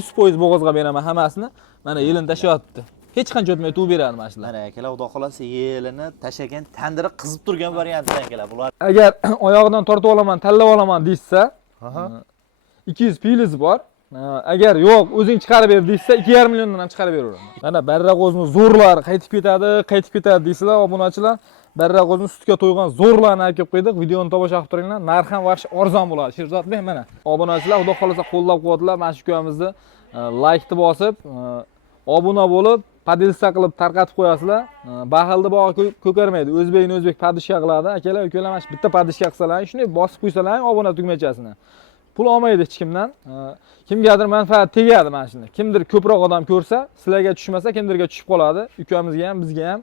100% bo'g'ozga beraman hammasini. Mana yelini tashyapti. Hech qancha o'tmay tuv beradi mana shular. Mana akalar, xudo xolasa yelini tashagan, tandiri qizib turgan variantlar akalar bular. Agar oyog'idan tortib olaman, tanlab olaman deysa, 200 piliz bor. Agar yo'q, o'zing chiqarib ber deysa, 2,5 milliondan ham chiqarib beraveraman. Mana barraqo'zni zo'rlar qaytib ketadi deysizlar, obunachilar. Barraqo'zni sutga to'ygan zo'rlarni olib kelib qo'ydik. Videoni tomosha qilib turinglar. Narxi ham varsh arzon bo'ladi. Sherzodbek mana. Obunachilar, xudo xolasa qo'llab-quvvatlab, mana shu ukamizni laykni bosib, obuna bo'lib, podilsa qilib tarqatib qo'yasizlar. Baxilni bog'i ko'karmaydi. O'zbekni o'zbek podishka qiladi. Akalar, ukalar mana shu bitta podishka qilsalar, shunday bosib qo'ysalar, obuna tugmachasini. Pul olmaydi hech kimdan. Kimgadir manfaat tegadi mana shunda. Kimdir ko'proq odam ko'rsa, sizlarga tushmasa, kimdirga tushib qoladi. Ukamizga ham, bizga ham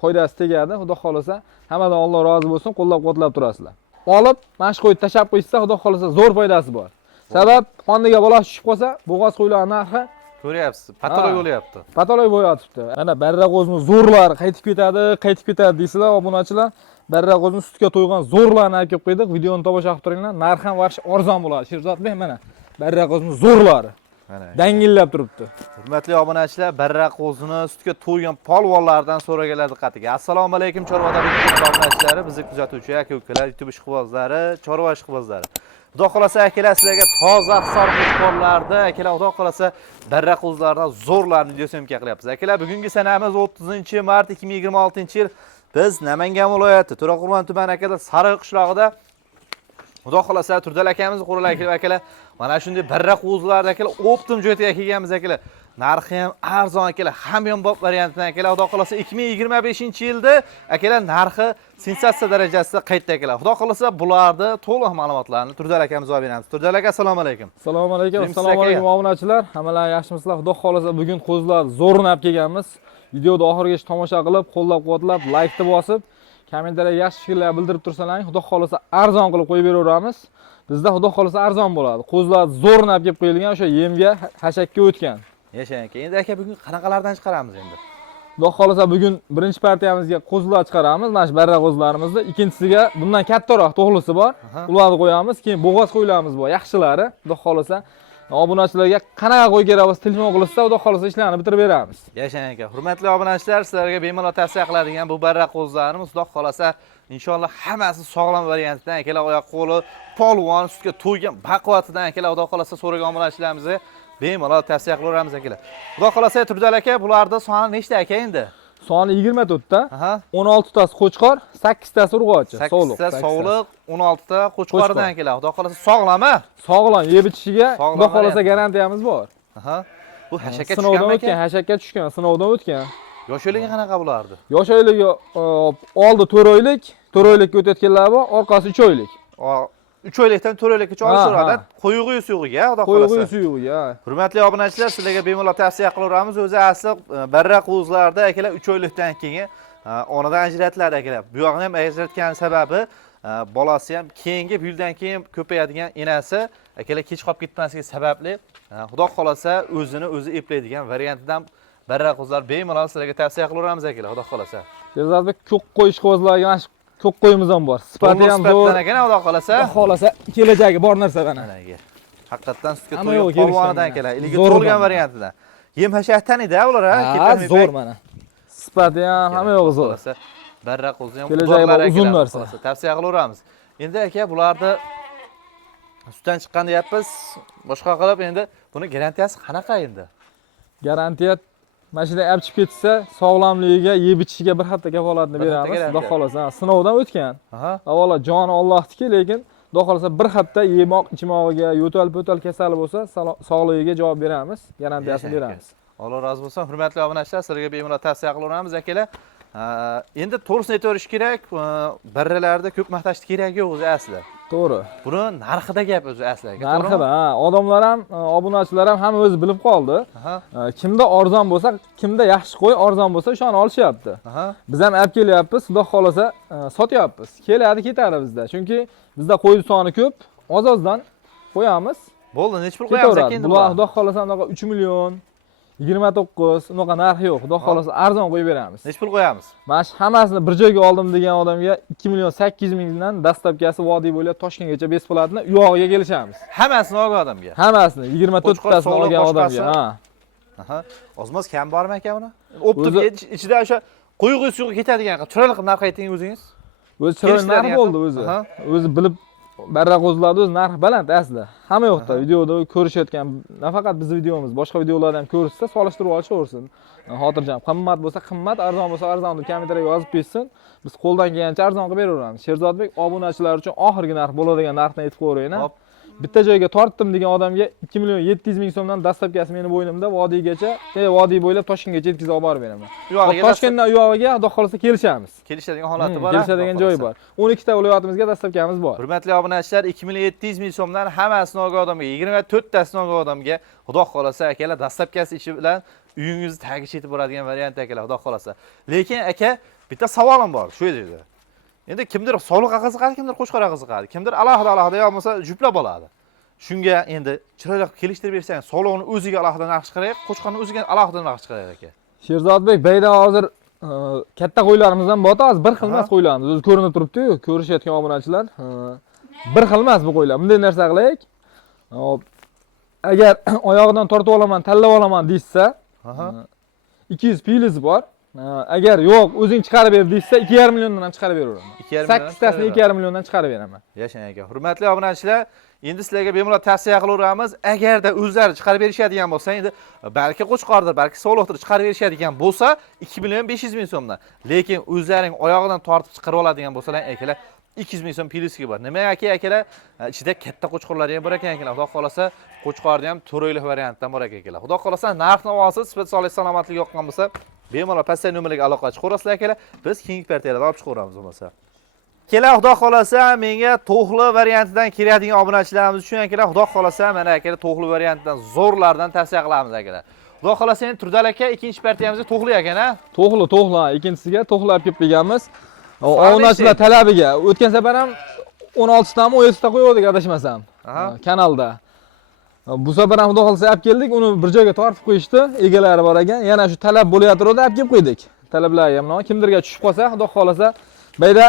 foydasi tegadi. Xudo xolasa, hammadan Alloh rozi bo'lsin, qo'llab-quvvatlab turasizlar. Olib, mana shu qo'yib tashab qo'ysa, xudo xolasa zo'r foydasi bor. Sabab qoniga bola tushib qolsa, bo'g'oz qo'ylar narxi ko'ryapsiz, patolog bo'lyapti. Patolog bo'lyapti. Mana barraqo'zni zo'rlar qaytib ketadi deysizlar, obunachilar. Barraqo'zni sutga to'ygan zo'rlarni olib kelib qo'ydik. Videoni tomosha qilib turinglar. Narxi ham varsh arzon bo'ladi. Sherzodbek mana barraqo'zni zo'rlari. Mana dangillab turibdi. Hurmatli obunachilar, barraqo'zni sutga to'ygan polvonlardan so'raganlar diqqatiga. Assalomu alaykum chorvadagi obunachilari, bizni kuzatuvchi aka-ukalar, YouTube ishqibozlari, chorva ishqibozlari. Xudo xolasa akalar, sizlarga toza hisob miqdorlarda, akalar, xudo xolasa barraqo'zlardan zo'rlarni videosyomka qilyapmiz. Akalar, bugungi sanamiz 30-mart 2026-yil. Biz Namangan viloyati To'raqo'rg'on tumani akalar Sariq qishlog'ida xudo xolasa Turdal akamiz qo'rlar akalar, mana shunday barraqo'zlarda akalar optim joyga kelganmiz akalar. Narxi ham arzon akalar, hamyonbop variantdan akalar. Xudo xolasa 2025-yilda akalar narxi sensatsiya darajasida qaytdi akalar. Xudo xolasa bularda to'liq ma'lumotlarni Turdal akamiz olib beramiz. Turdal aka, assalomu alaykum. Assalomu alaykum. Assalomu alaykum obunachilar. Hammalar yaxshimisizlar? Xudo xolasa bugun qo'zlar zo'rini olib kelganmiz. Videoni oxirigacha tomosha qilib, qo'llab-quvvatlab, laykni bosib, kommentariyga yaxshi fikrlar bildirib tursalaring, xudo xolasa arzon qilib qo'yib beraveramiz. Bizda xudo xolasa arzon bo'ladi. Qo'zlar zo'rini olib kelib qo'yilgan, o'sha yemga, hashakka o'tgan. Yashang aka. Endi aka bugun qanaqalardan chiqaramiz endi? Xudo xolasa bugun birinchi partiyamizga qo'zlar chiqaramiz, mana shu barra qo'zlarimizni. Ikkinchisiga bundan kattaroq to'g'lisi bor. Ularni qo'yamiz, keyin bo'g'oz qo'ylarimiz bor, yaxshilari. Xudo xolasa obunachilarga qanaqa qo'y kerak bo'lsa telefon qilsa, xudo xolasa ishlarni bitirib beramiz. Yashang aka. Hurmatli obunachilar, sizlarga bemalol tavsiya qiladigan bu barraqo'zlarimiz xudo xolasa inshaalloh hammasi sog'lom variantdan akalar, oyoq qo'li polvon, sutga to'ygan baquvvatidan akalar, xudo xolasa so'ragan obunachilarimizga bemalol tavsiya qilaveramiz akalar. Xudo xolasa Turdal aka, bularda soni nechta aka endi? Soni 24 ta. 16 tasi qo'chqor, 8 tasi urg'ochi, sog'liq. 8 ta sog'liq, 16 ta qo'chqordan akalar. Xudo xolasa sog'lom-a? Sog'lom, yeb ichishiga xudo xolasa garantiyamiz bor. Bu hashakka sinovdan o'tgan, hashakka tushgan, sinovdan o'tgan. Yosh oyligi qanaqa bo'lardi? Yosh oyligi oldi 4 oylik, 4 oylikka o'tayotganlar bor, orqasi 3 oylik. 3 oylikdan 4 oylikkacha olish so'radi. Qo'yug'i suyug'iga, xudo xolasa. Qo'yug'i suyug'iga. Hurmatli obunachilar, sizlarga bemalol tavsiya qilaveramiz. O'zi asli barraqo'zlarda akalar 3 oylikdan keyin onadan ajratiladi akalar. Bu yoqni ham ajratgan sababi bolasi ham keyingi yildan keyin ko'payadigan enasi akalar kech qolib ketmasligi sababli xudo xolasa o'zini o'zi eplaydigan variantidan barraqo'zlar bemalol sizlarga tavsiya qilaveramiz akalar, xudo xolasa. Sherzodbek ko'k qo'yish qo'zlarga mana shu ko'k qo'yimiz ham bor. Sifati ham zo'r. Xudo xolasa. Xudo xolasa kelajagi bor narsa mana. Haqiqatan sutga to'ygan polvonidan akalar, ilgi to'lgan variantidan. Yem hashak tanida ular, zo'r mana. Sifati ham hamma yo'g'i zo'r. Barraqo'zni ham kelajagi uzun narsa. Tavsiya qilaveramiz. Endi aka bularni sutdan chiqqan deyapmiz. Boshqa qilib endi buni garantiyasi qanaqa endi? Garantiya mashina olib chiqib ketsa, sog'lomligiga, yeb ichishiga bir hafta kafolatni beramiz. Xudo xolasa sinovdan o'tgan. Avvalo joni Allohniki, lekin xudo xolasa bir hafta yemoq, ichmog'iga, yo'tal-po'tal kasali bo'lsa, sog'ligiga javob beramiz, garantiyasini beramiz. Alloh rozi bo'lsin. Hurmatli obunachilar, sizlarga bemalol tavsiya qilaveramiz akalar. Endi to'g'risini aytaverish kerak, barralarda ko'p maqtashni keragi yo'q o'zi asli. To'g'ri. Buni narxida gap o'zi asli. Narxida, odamlar ham, obunachilar ham hamma o'zi bilib qoldi. Kimda arzon bo'lsa, kimda yaxshi qo'y arzon bo'lsa, o'shani olishyapti. Biz ham olib kelyapmiz, xudo xolasa sotyapmiz. Keladi, ketadi bizda. Chunki bizda qo'y soni ko'p, oz-ozdan qo'yamiz. Bo'ldi, nech pul qo'yamiz ekan endi? Bular xudo xolasa 3 million 29, unaqa narxi yo'q. Xudo xolasa arzon qo'yib beramiz. Necha pul qo'yamiz? Mana shu hammasini bir joyga oldim degan odamga 2.8 milliondan dastlabkasi vodiy bo'ylab Toshkentgacha besplatni uyog'iga kelishamiz. Hammasini olgan odamga. Hammasini 24 tasini olgan odamga. Ha. Aha. Ozmoz kam bormi ekan buni? Optik ichida o'sha quyuq suvga ketadigan chiroyli qilib narx ayting o'zingiz. O'zi chiroyli narx bo'ldi o'zi. O'zi bilib barra qo'zlarni o'zi narx baland aslida. Hamma yoqda videoda ko'rishayotgan, nafaqat bizning videomiz, boshqa videolardan ham ko'rishsa, solishtirib olishaversin. Xotirjam, qimmat bo'lsa qimmat, arzon bo'lsa arzon deb kommentariyga yozib qo'ysin. Biz qo'ldan kelgancha arzon qilib beraveramiz. Sherzodbek obunachilar uchun oxirgi narx bo'ladigan narxni aytib qo'ying. Bitta joyga tortdim degan odamga 2.700.000 so'mdan dastlabkasi meni bo'ynimda vodiygacha, vodiy bo'ylab Toshkentgacha yetkazib olib borib beraman. Toshkentdan uyog'iga xudo xolasa kelishamiz. Kelishadigan holati bor. Kelishadigan joyi bor. 12 ta viloyatimizga dastlabkamiz bor. Hurmatli obunachilar, 2.700.000 so'mdan hammasini olgan odamga, 24 tasini olgan odamga xudo xolasa akalar dastlabkasi ishi bilan uyingizni tagiga yetib boradigan variant akalar, xudo xolasa. Lekin aka, bitta savolim bor shu yerda. Endi kimdir sog'liqqa qiziqadi, kimdir qo'shqarga qiziqadi, kimdir alohida yo bo'lmasa juplab oladi. Shunga endi chiroyli kelishtirib bersangiz, sog'liqni o'ziga alohida narx chiqaraylik, qo'shqarni o'ziga alohida narx chiqaraylik aka. Sherzodbek, bayda hozir katta qo'ylarimiz ham bor, hozir bir xil emas qo'ylarimiz. O'zi ko'rinib turibdi-ku, ko'rishayotgan obunachilar. Bir xil emas bu qo'ylar. Bunday narsa qilaylik. Agar oyog'idan tortib olaman, tanlab olaman deysa, 200 piliz bor. Agar yo'q, o'zing chiqarib ber deysa, 2,5 milliondan ham chiqarib beraman. 8 tasini 2,5 milliondan chiqarib beraman. Yashang aka. Hurmatli obunachilar, endi sizlarga bemalol tavsiya qilaveramiz. Agarda o'zlari chiqarib berishadigan bo'lsa, endi balki qo'chqordir, balki sog'liqdir chiqarib berishadigan bo'lsa, 2.500.000 so'mdan. Lekin o'zlaring oyog'idan tortib chiqarib oladigan bo'lsalar, akalar 200 ming so'm pilisiga bor. Nima akalar, ichida katta qo'chqorlar ham bor ekan akalar. Xudo xolasa, qo'chqorni ham to'royli variantdan bor ekan akalar. Xudo xolasa, narxni olasiz, sifat sog'lik salomatlik yoqqan bo'lsa, bemalol pastdagi nomerga aloqa chiqarasizlar akalar. Biz keyingi partiyalarda olib chiqaramiz bo'lmasa. Kelar xudo xolasa, menga to'xli variantidan keladigan obunachilarimiz uchun akalar, xudo xolasa, mana akalar to'xli variantidan zo'rlardan tavsiya qilamiz akalar. Xudo xolasa, endi Turdal aka ikkinchi partiyamizga to'xli ekan-a? To'xli, ikkinchisiga to'xli olib kelib berganmiz. Obunachilar talabiga o'tgan safar ham 16 tami 17 ta qo'ydik adashmasam kanalda. Bu safar ham xudo xolasa olib keldik, uni bir joyga tortib qo'yishdi, egalari bor ekan. Yana shu talab bo'layotganda olib kelib qo'ydik. Talablarga ham kimdirga tushib qolsa, xudo xolasa, bayda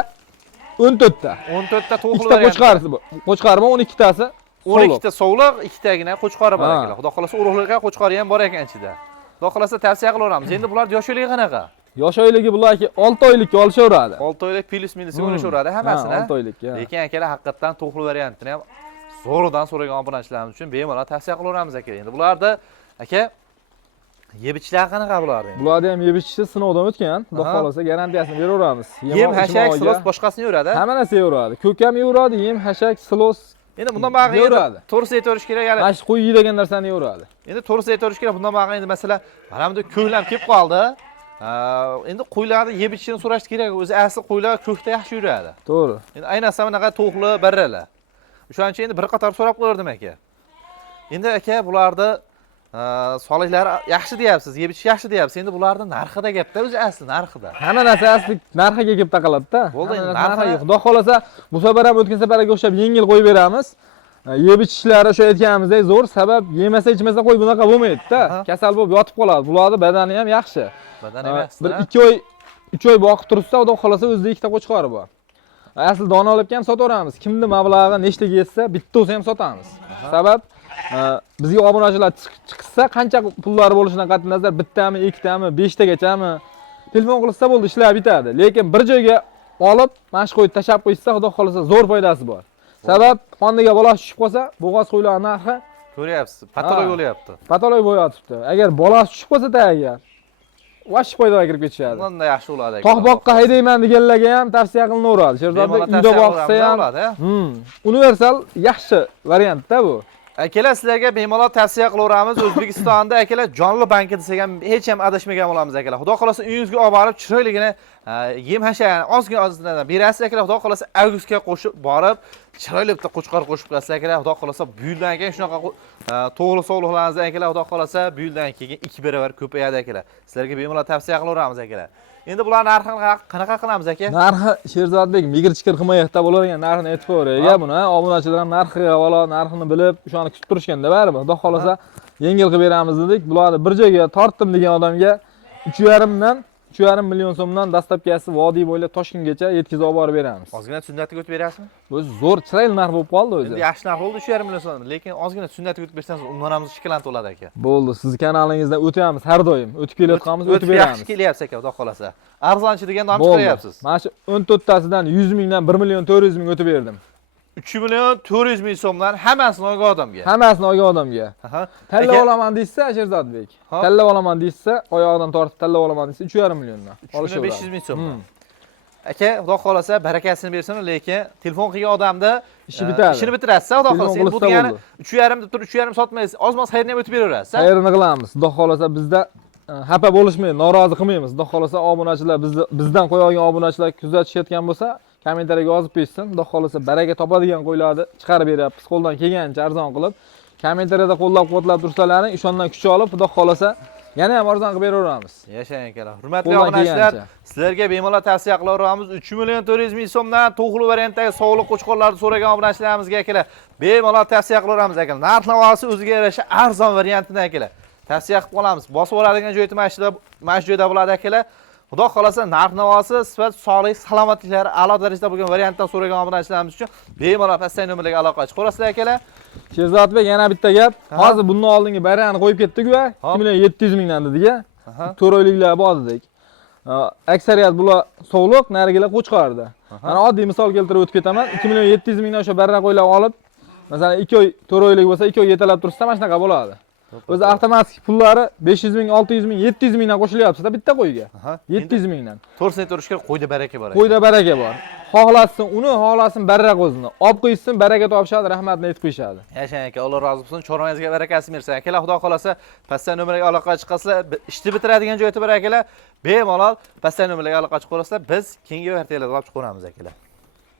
14 ta. 14 ta to'xli qo'chqari bor, 12 tasi 12 ta sovliq, 2 tagina qo'chqori bor ekan. Xudo xolasa urug'likqa qo'chqori ham bor ekan ichida. Xudo xolasa tavsiya qilaveramiz. Endi bular yosh oyligi qanaqa? Yosh oyligi bularki 6 oylikka olishaveradi. 6 oylik plus minus bo'lishaveradi hammasini. 6 oylikka. Lekin akalar haqiqatan to'xli variantini ham zo'ridan so'ragan obunachilarimiz uchun bemalol tavsiya qilaveramiz aka. Endi bularda aka yebichlar qanaqa bularning? Bularda ham yebichisi sinovdan o'tgan. Xudo xolasa garantiyasini beraveramiz. Yem, hashak, silos boshqasini yuradi. Hamma narsa yuradi. Ko'k ham yuradi, yem, hashak, silos. Endi bundan bag'in yuradi. To'g'risi aytaverish kerak, hali. Mana shu qo'y yeydigan narsani yuradi. Endi to'g'risi aytaverish kerak, bundan bag'in endi masalan, mana bunda ko'klam kelib qoldi. Endi qo'ylarni yeb ichishini so'rash kerak. O'zi asli qo'ylar ko'kda yaxshi yuradi. To'g'ri. Endi ayniqsa bunaqa to'xli barralar. O'shaning uchun endi bir qator so'rab qo'yardim aka. Endi aka bularda soliqlari yaxshi deyapsiz, yeb ichish yaxshi deyapsiz. Endi bularning narxida gapda, o'zi asli narxida. Hamma narsa asli narxiga kelib taqaladi-da. Bo'ldi, endi narxiga. Xudo xolasa, bu safar ham o'tgan safarga o'xshab yengil qo'yib beramiz. Yeb ichishlari o'sha aytganimizdek zo'r, sabab yemasa ichmasa qo'y bunaqa bo'lmaydi-da. Kasal bo'lib yotib qoladi. Bularning badani ham yaxshi. Badani ham yaxshi. Bir 2 oy 3 oy boqib turibsa, xudo xolasa o'zida ikkita qo'chqori bor. Asl dona olib ham sotaveramiz. Kimni mablag'i nechtaga yetsa, bitta bo'lsa ham sotamiz. Sabab bizga obunachilar chiqsa, qancha pullari bo'lishidan qat'iy nazar, bittami, ikkitami, 5 tagachami telefon qilsa bo'ldi, ishlab bitadi. Lekin bir joyga olib, mashq qo'yib tashab qo'ysa, xudo xolasa zo'r foydasi bor. Sabab qoniga bola tushib qolsa, bo'g'oz qo'ylarning narxi ko'ryapsiz, patolog bo'lyapti. Patolog bo'lyapti. Agar bolasi tushib qolsa tagiga vash foydaga kirib ketishadi. Bundan yaxshi bo'ladi. Tog' boqqa haydayman deganlarga ham tavsiya qilinaveradi. Sherzodbek uyda boqsa ham universal yaxshi variant-da bu. Akalar sizlarga bemalol tavsiya qilaveramiz. O'zbekistonda akalar jonli banki desak ham hech ham adashmagan bo'lamiz akalar. Xudo xolasa uyingizga olib borib chiroyligina yem hashani ozgina berasiz akalar. Xudo xolasa avgustga qo'shib borib chiroyli bitta qo'chqor qo'shib qo'yasiz akalar. Xudo xolasa bu yildan keyin shunaqa to'g'ri sog'liqlaringizni akalar, xudo xolasa bu yildan keyin 2 baravar ko'payadi akalar. Sizlarga bemalol tavsiya qilaveramiz akalar. Endi bular narxini qanaqa qilamiz aka? Narxi Sherzodbek migir-chikir qilmayapti bo'ladigan narxini aytib qo'yray. Buni obunachilar ham narxiga avvalo narxini bilib, o'shani kutib turishganda baribir. Xudo xolasa yengil qilib beramiz dedik. Bularni bir joyga tortdim degan odamga 3,5 million so'mdan dastlabkasi vodiy bo'ylab Toshkentgacha yetkazib olib borib beramiz. Ozgina sunnatga o'tib berasizmi? O'zi zo'r chiroyli narx bo'lib qoldi o'zi. Endi yaxshi narx bo'ldi 3,5 million so'm, lekin ozgina sunnatga o'tib bersangiz ummonamiz shiklant bo'ladi aka. Bo'ldi, sizni kanalingizdan o'tamiz har doim. O'tib kelayotganmiz, o'tib beramiz. Yaxshi kelyapsiz aka, xudo xolasa. Arzonchi degan nom chiqaryapsiz. Mana shu 14 tasidan 100 mingdan 1 million 400 ming o'tib berdim. 3 million 400 ming so'mdan hammasini olgan odamga. Hammasini olgan odamga. Aha. Tanlab olaman deysa, Sherzodbek. Tanlab olaman deysa, oyog'idan tortib tanlab olaman deysa 3,5 milliondan. 500 ming so'mdan. Aka, xudo xolasa barakasini bersin, lekin telefon qilgan odamda ishi bitadi. Ishini bitirasiz, xudo xolasa. Endi bu degani 3,5 deb turib 3,5 sotmaysiz. Ozmoz xayrni ham o'tib beraverasiz. Xayrini qilamiz. Xudo xolasa bizda xafa bo'lishmaydi, norozi qilmaymiz. Xudo xolasa obunachilar bizdan qo'ygan obunachilar kuzatishayotgan bo'lsa, kommentariyaga yozib qo'ysin. Xudo xolasa baraka topadigan qo'ylarni chiqarib beryapmiz. Qo'ldan kelgancha arzon qilib, kommentariyada qo'llab-quvvatlab tursalarning, ishondan kuch olib, xudo xolasa yana ham arzon qilib beraveramiz. Yashang akalar. Hurmatli obunachilar, sizlarga bemalol tavsiya qilaveramiz. 3 million 400 ming so'mdan to'g'ri variantdagi sog'liq qo'chqorlarni so'ragan obunachilarimizga akalar, bemalol tavsiya qilaveramiz akalar. Narx-navosi o'ziga yarasha arzon variantida akalar. Tavsiya qilib qolamiz. Bosib oladigan joyi mana shu joyda bo'ladi akalar. Xudo xolasa narx-navosi, sifat, sog'lik, salomatliklari a'lo darajada bo'lgan variantdan so'ragan obunachilarimiz uchun bemalol pastdagi nomerlarga aloqa chiqarasizlar akalar. Sherzodbek, yana bitta gap. Hozir bundan oldingi bayrani qo'yib ketdik-ku, 2 million 700 mingdan dedik-a. To'royliklar bor dedik. Aksariyat bular sog'liq, narigilar qo'chqordi. Mana oddiy misol keltirib o'tib ketaman. 2 million 700 mingdan o'sha barra qo'ylab olib, masalan 2 oy to'roylik bo'lsa, 2 oy yetalab tursa, mana shunaqa bo'ladi. O'zi avtomatik pullari 500 ming, 600 ming, 700 mingdan qo'shilyapti-da bitta qo'yga. 700 mingdan. To'g'risini aytishga qo'yda baraka bor. Qo'yda baraka bor. Xohlasin uni, xohlasin barra qo'zini. Olib qo'ysin, baraka topishadi, rahmatni aytib qo'yishadi. Yashang aka, Alloh rozi bo'lsin. Chorvangizga barakasini bersin. Akalar, xudo xolasa, pastdagi nomerga aloqa chiqasizlar, ishni bitiradigan joyda bir akalar, bemalol pastdagi nomerga aloqa chiqarasizlar. Biz keyingi vertiyalarda olib chiqaramiz akalar.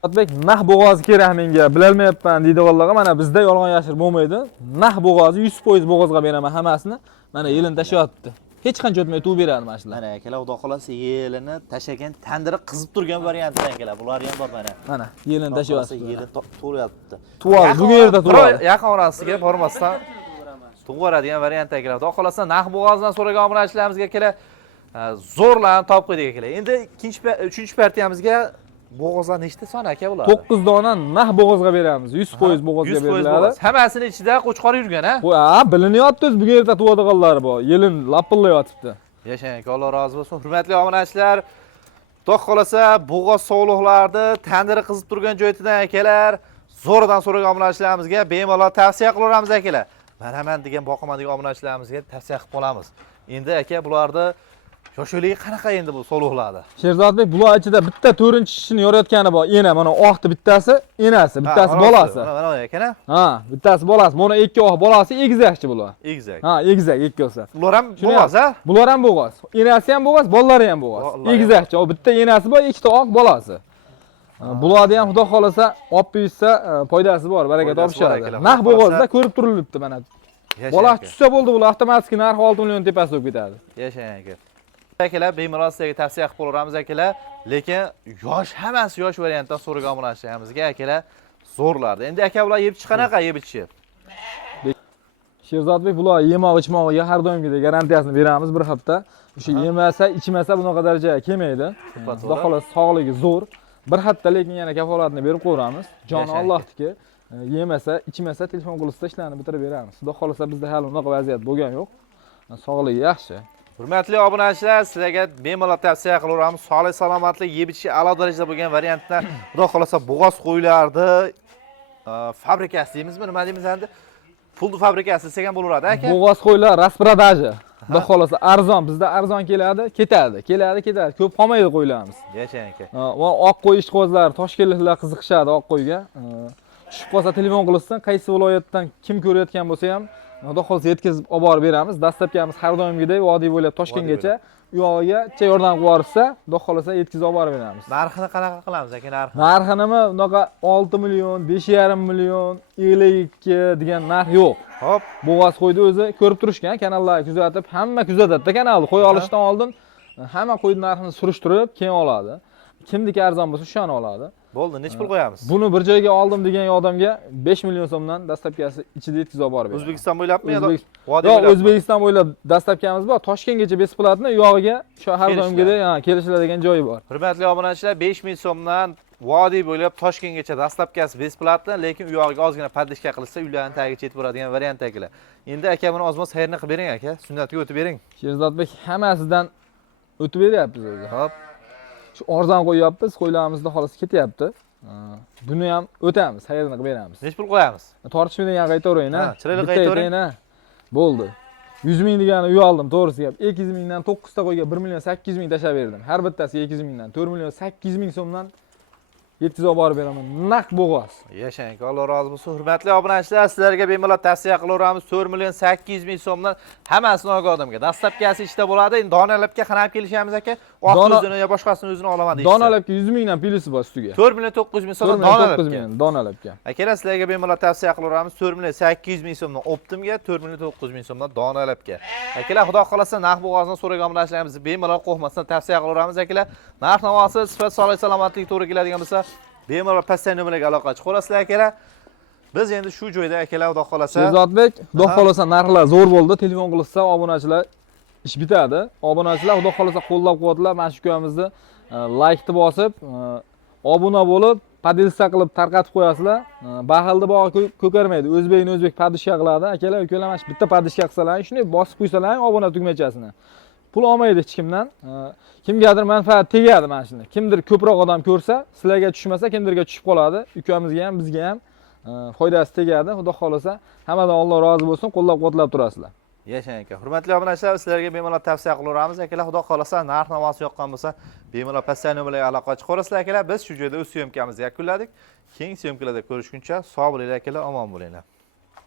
Sherzodbek, naq bo'g'ozi kerak menga, bilolmayapman deydiganlarga mana bizda yolg'on yashir bo'lmaydi. Naq bo'g'ozi 100% bo'g'ozga beraman hammasini. Mana yelini tashyapti. Hech qancha o'tmay tuv beradi mana shular. Mana akalar, xudo xolasa yelini tashagan, tandiri qizib turgan variantdan akalar. Bular ham bor mana. Mana yelini tashyapti. Yeli to'layapti. Tuval, bu yerda tuval. Yaqin orasiga bormasdan tug'voradigan variant akalar. Xudo xolasa naq bo'g'ozdan so'ragan obunachilarimizga akalar zo'rlarni topib qo'ydik akalar. Endi uchinchi partiyamizga bo'g'ozlar nechta son aka bular? 9 dona naq bo'g'ozga beramiz. 100% bo'g'ozga beriladi. Hammasini ichida qo'chqor yurgan, ha? Ha, bilinyapti o'zi bu yerda tuvadiganlar bor. Yelin lapillayotibdi. Yashang aka, Alloh rozi bo'lsin. Hurmatli obunachilar, xudo xolasa bo'g'oz sog'liqlarni tandiri qizib turgan joydan akalar, zo'rdan so'ragan obunachilarimizga bemalol tavsiya qilaveramiz akalar. Mana degan boqaman degan obunachilarimizga tavsiya qilib qolamiz. Endi aka, bularni yoshligi qanaqa endi bu sog'liqlarni? Sherzodbek, bular ichida bitta 4-chini yorayotgani bor. Ena mana oqti bittasi, enasi, bittasi bolasi. Mana ekan-a? Ha, bittasi bolasi. Mana ikki oq bolasi egizakchi bular. Egizak. Ha, egizak ikkosi. Bular ham bo'g'oz, ha? Bular ham bo'g'oz. Enasi ham bo'g'oz, bolalari ham bo'g'oz. Egizakchi. O bitta enasi bor, ikkita oq bolasi. Bularni ham xudo xolasa olib qo'ysa, foydasi bor, baraka topishadi. Naq bo'g'ozda ko'rib turilibdi mana. Bola tushsa bo'ldi, bular avtomatik narxi 6 million tepasida bo'lib ketadi. Yashang aka. Akalar, bemalol sizlarga tavsiya qilib qo'yamiz akalar, lekin hammasi yosh variantdan so'ragan obunachilarimizga akalar zo'rlardi. Endi aka, bular yeb qanaqa yeb ichishi? Sherzodbek, bular yemoq ichmoqiga har doimgidek garantiyasini beramiz bir hafta. O'sha yemasa, ichmasa bunaqa darajaga kelmaydi. Xudo xolasa sog'ligi zo'r. Bir hafta lekin yana kafolatini berib qo'yamiz. Joni Allohniki. Yemasa, ichmasa telefon qilsa ishlarni bitirib beramiz. Xudo xolasa bizda hali unaqa vaziyat bo'lgan yo'q. Sog'ligi yaxshi. Hurmatli obunachilar, sizlarga bemalol tavsiya qilaveramiz. Sog'lik, salomatlik, yeb ichishi a'lo darajada bo'lgan variantdan, xudo xolasa bo'g'oz qo'ylardi, fabrikasi deymizmi, nima deymiz endi? Pul fabrikasi desak ham bo'laveradi aka. Bo'g'oz qo'ylar rasprodaji. Xudo xolasa arzon, bizda arzon keladi, ketadi. Ko'p qolmaydi qo'ylarimiz. Yashang aka. Va oq qo'y ishqibozlar, toshkentliklar qiziqishadi oq qo'yga. Tushib qolsa telefon qilsin, qaysi viloyatdan kim ko'rayotgan bo'lsa ham xudo xolasa yetkazib olib borib beramiz. Dastlabkamiz har doimgidek vodiy bo'ylab Toshkentgacha u yog'iga yordam qilib yuborsa, xudo xolasa yetkazib olib borib beramiz. Narxini qanaqa qilamiz aka, narxini? Narxi nima? Unaqa 6 million, 5,5 million, 52 degan narx yo'q. Hop, bo'g'oz qo'yni o'zi ko'rib turishgan, kanallarni kuzatib, hamma kuzatadi-da kanalni. Qo'y olishdan oldin hamma qo'yning narxini surishtirib, keyin oladi. Kimniki arzon bo'lsa, shuni oladi. Bo'ldi, necha pul qo'yamiz? Buni bir joyga oldim degan odamga 5 million so'mdan dastlabkasi ichida yetkazib olib beramiz. O'zbekiston bo'ylabmi yoki O'zbek- vodiy Yo'q, bo'ylabmi? O'zbekiston bo'ylab dastlabkamiz bor. Toshkentgacha besplatni, uyog'iga shu har doimgidek kelishiladigan joyi bor. Hurmatli obunachilar, 5 ming so'mdan vodiy bo'ylab Toshkentgacha dastlabkasi besplatni, lekin uyog'iga ozgina podishka qilsa, uylarning tagiga yetib boradigan variant akalar. Endi aka buni ozmoz xayrni qilib bering aka, sunnatga o'tib bering. Sherzodbek hammasidan o'tib beryapmiz o'zi. Hop. Shu arzon qo'yyapmiz, qo'ylarimizda xolos ketyapti. Buni ham o'tamiz, xayrni qilib beramiz. Necha pul qo'yamiz? Tortishmaydigan qaytaravering, Ha, chiroyli Bitta qaytaravering. aytayin, Bo'ldi. 100 ming degani uy oldim, to'g'risi gap. 200 mingdan 9 ta qo'yga 1 million 800 ming tashlab berdim. Har bittasiga 200 mingdan 4 million 800 ming so'mdan yetkazib olib borib beraman. Naq bo'g'oz. Yashang, Alloh rozi bo'lsin. Hurmatli obunachilar, sizlarga bemalol tavsiya qilaveramiz. 4 million 800 ming so'mdan hammasini olgan odamga. Dastlabkasi ichda bo'ladi. Endi donalabga qanday kelishamiz aka? Oq o'zini yo boshqasini o'zini olaman deysiz. Donalabga 100 mingdan pilisi bor ustiga. 4 million 900 ming 4 so'mdan million 900 donalabga. ming donalabga. Akalar, sizlarga bemalol tavsiya qilaveramiz. 4 million 800 ming so'mdan Optimga, 4 million 900 ming so'mdan donalabga. Akalar, xudo xolasa narx bo'g'ozini so'ragan obunachilarimiz bemalol qo'rqmasdan tavsiya qilaveramiz akalar. Narx-navosi, sifat, sog'lik, salomatlik to'g'ri keladigan bo'lsa, bemalol pastdan nomerga aloqa chiqarasizlar akalar. Biz endi shu joyda akalar, xudo xolasa. Sherzodbek, xudo xolasa narxlar zo'r bo'ldi. Telefon qilsa obunachilar ish bitadi. Obunachilar xudo xolasa qo'llab-quvvatlab mana shu ukamizni laykni bosib, obuna bo'lib, podilsa qilib tarqatib qo'yasizlar. Baxilda bog'i ko'karmaydi. O'zbekni o'zbek podishka qiladi. Akalar, ukalar mana shu bitta podishka qilsalaring, shunday bosib qo'ysalaring obuna tugmachasini. Pul olmaydi hech kimdan. Kimgadir manfaat tegadi mana shuni. Kimdir ko'proq odam ko'rsa, sizlarga tushmasa, kimdirga tushib qoladi. Ukamizga ham, bizga ham foydasi tegadi. Xudo xolasa, hammadan Alloh rozi bo'lsin, qo'llab-quvvatlab turasizlar. Yashang aka. Hurmatli obunachilar, sizlarga bemalol tavsiya qilaveramiz akalar. Xudo xolasa, narx-navosi yoqqan bo'lsa, bemalol pastdan nomerga aloqa chiqarasizlar akalar. Biz shu joyda o'z syomkamizni yakunladik. Keyingi syomkalarda ko'rishguncha sog' bo'linglar akalar, omon bo'linglar.